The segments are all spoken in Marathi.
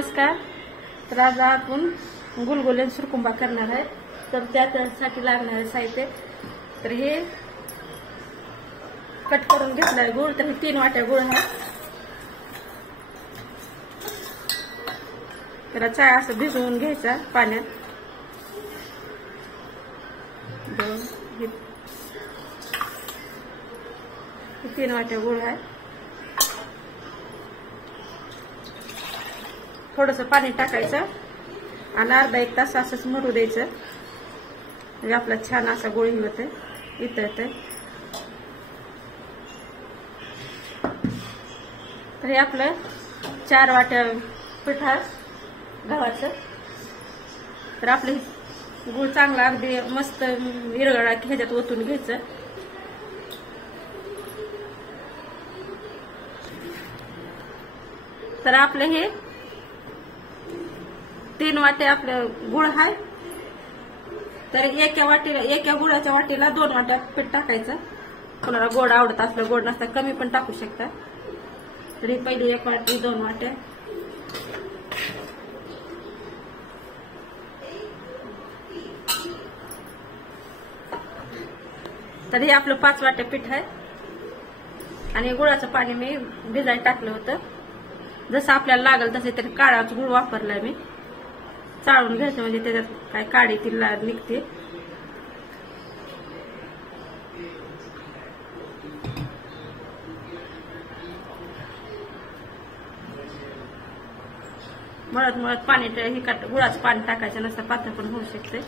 नमस्कार. तर आज आपण गुलगुले सुरकुंबा करणार आहे. तर त्यासाठी लागणारे साहित्य तर हे कट करून घेतलाय गुळ. तर 3 वाट्या गुळ आहे. त्याला चाय असं भिजवून घ्यायचा पाण्यात. 3 वाट्या गुळ आहे. थोडंसं पाणी टाकायचं आणि अर्धा एक तास असंच मरू द्यायचं. म्हणजे आपला छान असा गोळी होते इथं येते. तर हे आपलं 4 वाट्या पीठ गव्हाचं. तर आपलं गुळ चांगला अगदी मस्त विरघळा ह्याच्यात ओतून घ्यायचं. तर आपलं हे 3 वाटे आपलं गुळ आहे. तर एका गुळाच्या वाटीला 2 वाट्या पीठ टाकायचं. कोणाला गोड आवडत असलं, गोड नसता कमी पण टाकू शकता. तरी पहिली 1 वाटी 2 वाट्या. तर हे आपलं 5 वाट्या पीठ आहे. आणि गुळाचं पाणी मी भिजायला टाकलं होतं. जसं आपल्याला लागल तसे तरी काळाच गुळ वापरलाय मी. चाळून घ्यायचं म्हणजे त्याच्यात काय काडी ती निघते. मळत मळत पाणी गुळाचं पाणी टाकायचं, नसतं पातळ पण होऊ शकते.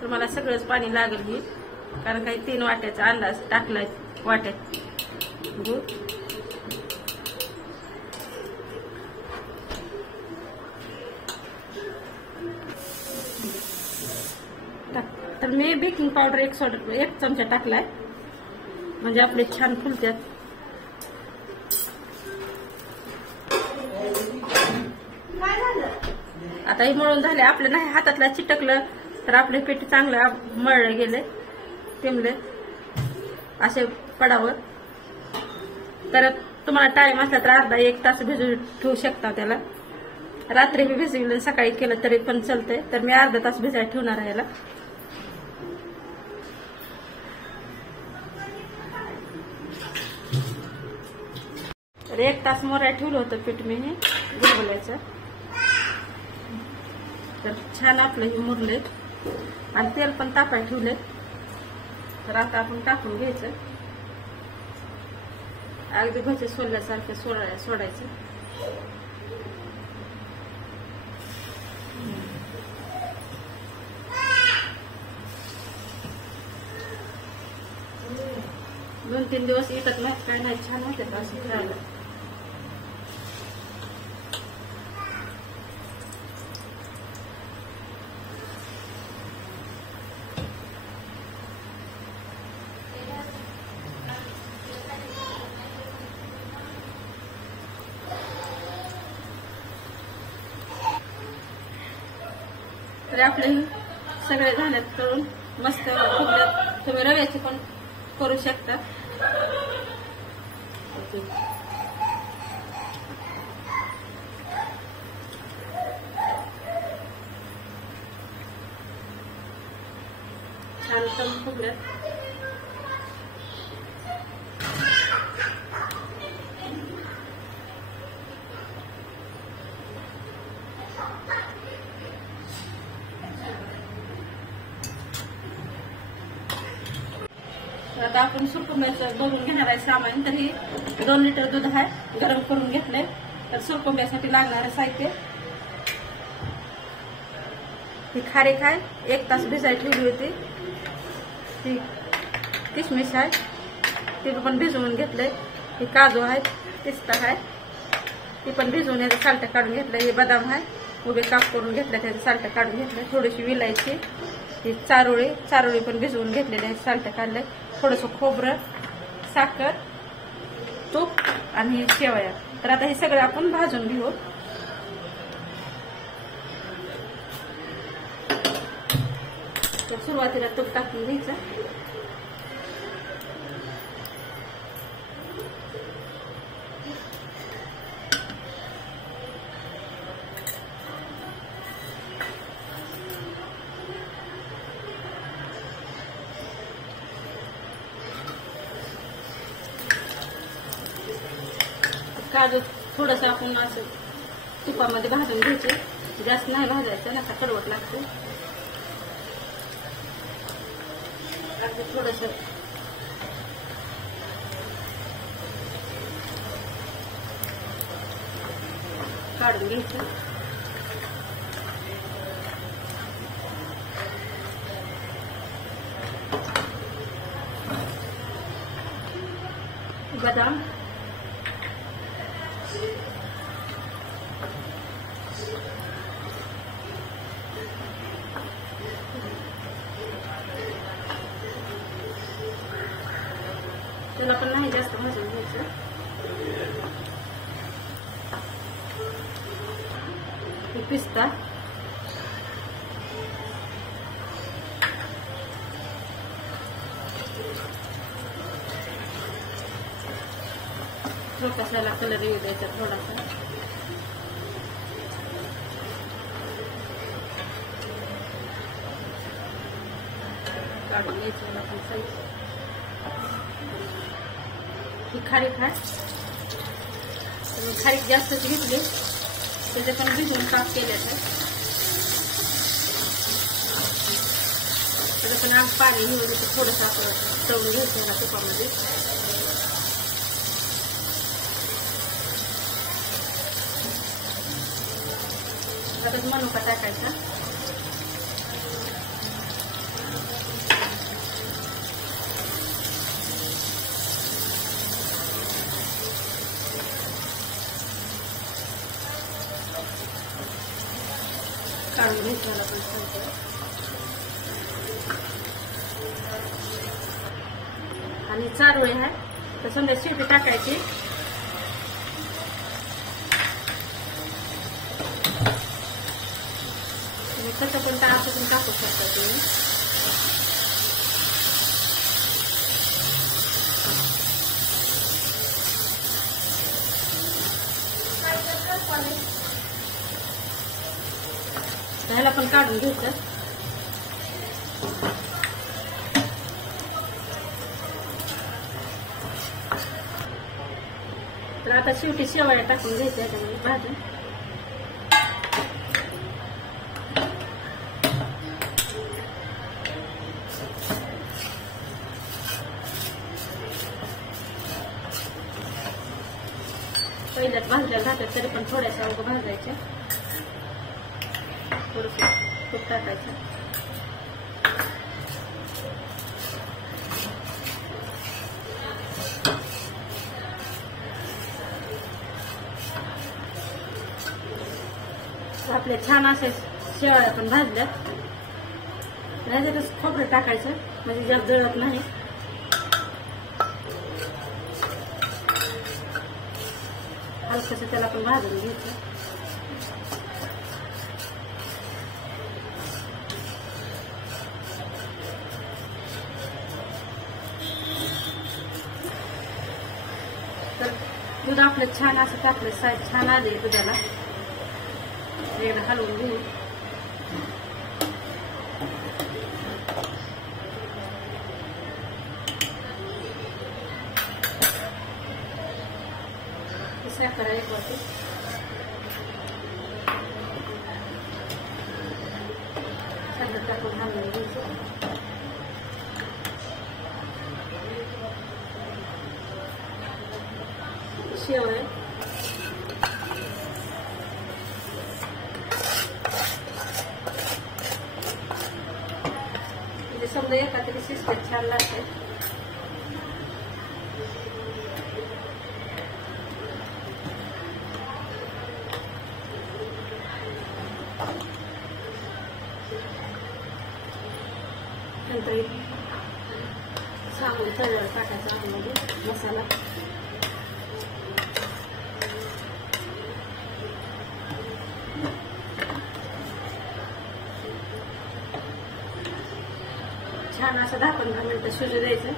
तर मला सगळंच पाणी लागेल ही, कारण काही 3 वाट्याचा अंदाज टाकलाय वाट्यात गूळ. तर मी बेकिंग पावडर 1 चमचा टाकलाय, म्हणजे आपले छान फुलतात. आता हे मळून झाले. आपले नाही हातातला चिटकलं तर आपले पीठ चांगलं मळले गेले तेमले असे पडावं. तर तुम्हाला टाइम असला तर अर्धा 1 तास भिजवून ठेवू शकता. त्याला रात्री बी भिजवलं सकाळी केलं तरी पण चालतंय. तर मी अर्धा तास भिजायला ठेवणार आहे याला. तर 1 तास मोरायला ठेवलं होतं पीठ मी हे गुलगुल्याचं. तर छान आपलं हे मुरले आणि तेल पण तापायला ठेवले. तर आता आपण टाकून घ्यायचं. अगदी भजे सोलल्यासारखे सोडायचं. दोन 3 दिवस येतात ना, काय नाही छान होते असं खायला. तर आपले सगळे झाल्यात करून मस्त फुगल्यात. तुम्ही रव्याचे पण करू शकता. छान करून फुगल्यात. आता आपण सुरकुंब्याचं बघून घेणार आहे सामान. तर हे 2 लिटर दूध आहे, गरम करून घेतलंय. तर सुरकुंब्यासाठी लागणारं साहित्य ही खारीक आहे, 1 तास भिजायला ठेवली होती. ही किशमिश आहे, ती पण भिजवून घेतलंय. ही काजू आहे, पिस्ता आहे, ती पण भिजवून याचं साल्ट काढून घेतलंय. हे बदाम आहे, उभे काप करून घेतलं, त्याचं साल्ट काढून घेतलं. थोडीशी विलायची, हे चारोळी पण भिजवून घेतलेले आहेत, सालटं काढलंय, थोडंसं खोबरं, साखर, तूप आणि शेवया. तर आता हे सगळं आपण भाजून घेऊ. तर सुरुवातीला तूप टाकून घ्यायचं. काजू थोडंसं आपण असं तुपामध्ये भाजून घ्यायचे, जास्त नाही भाजायचं, नका कडवट लागते. अगदी थोडंसं काढून घ्यायचं. बदाम, त्याला पण नाही जास्त भाजून घ्यायचं. पिस्ता, कशाला कलर येऊ द्यायचा थोडासा. काढून घ्यायचं आपण साईज. ही खारीक आहे, खारीक जास्तच घेतली, त्याचे पण भिजवून काप केले तर त्याचं पण आज पाणी घेऊन थोडंसं आपण तळून घ्यायचं या तुपामध्ये. आता मनुका टाकायचा. काढून घ्यायचं आपण सांगतो. आणि चारोळी आहे तर समजा शेवटी टाकायची. कसं पण असं पण टाकू शकता तुम्ही. ह्याला पण काढून घ्यायचं. तर आता शेवटी शेवया टाकून घ्यायच्या ह्याच्यामध्ये भाजून. पहिल्याच भाजल्या राहतात तरी पण थोड्याशा अगोदर भाजायच्या. थोडंसं तूप टाकायचं. आपल्या छान असे शेवया पण भाजल्यात. ह्याच्यातच खोबरं टाकायचं म्हणजे जास्त जळत नाही. हलकसं त्याला पण भाजून घ्यायचं. तर दूध आपलं छान असं टाकलं, साईज छान आली दुधाला. एकदा हलवून घेऊ. साखर एक वाटी. साखर टाकून हलवून घ्यायचं. शेवया समजा एका तरी सिस्टम छान लागते. तव्यावर टाकायचा आतमध्ये मसाला. छान असं 10-15 मिनिटं शिजू द्यायचं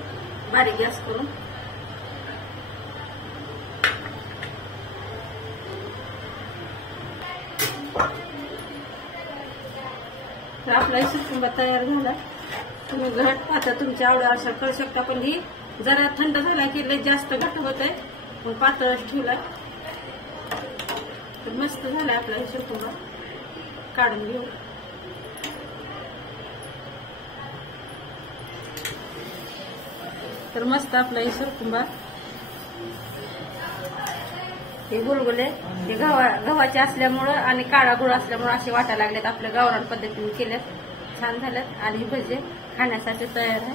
बारीक गॅस करून. तर आपला सुकुंबा तयार झाला. तुम्ही घट आता तुमच्या आवड अशा करू शकता, पण ही जरा थंड झाला की लय जास्त घट होत आहे, मग पातळच ठेवला. तर मस्त झाला आपला हे सुकुंबा. काढून घेऊ. तर मस्त आपला हे सुकुंबा. हे गुलगुले हे गव्हाचे असल्यामुळं आणि काळा गुळ असल्यामुळं असे वाटायला लागलेत. आपल्या गावरान पद्धतीने केल्यात, छान झाल्यात आणि भजे खाण्यासाठी तयार आहे.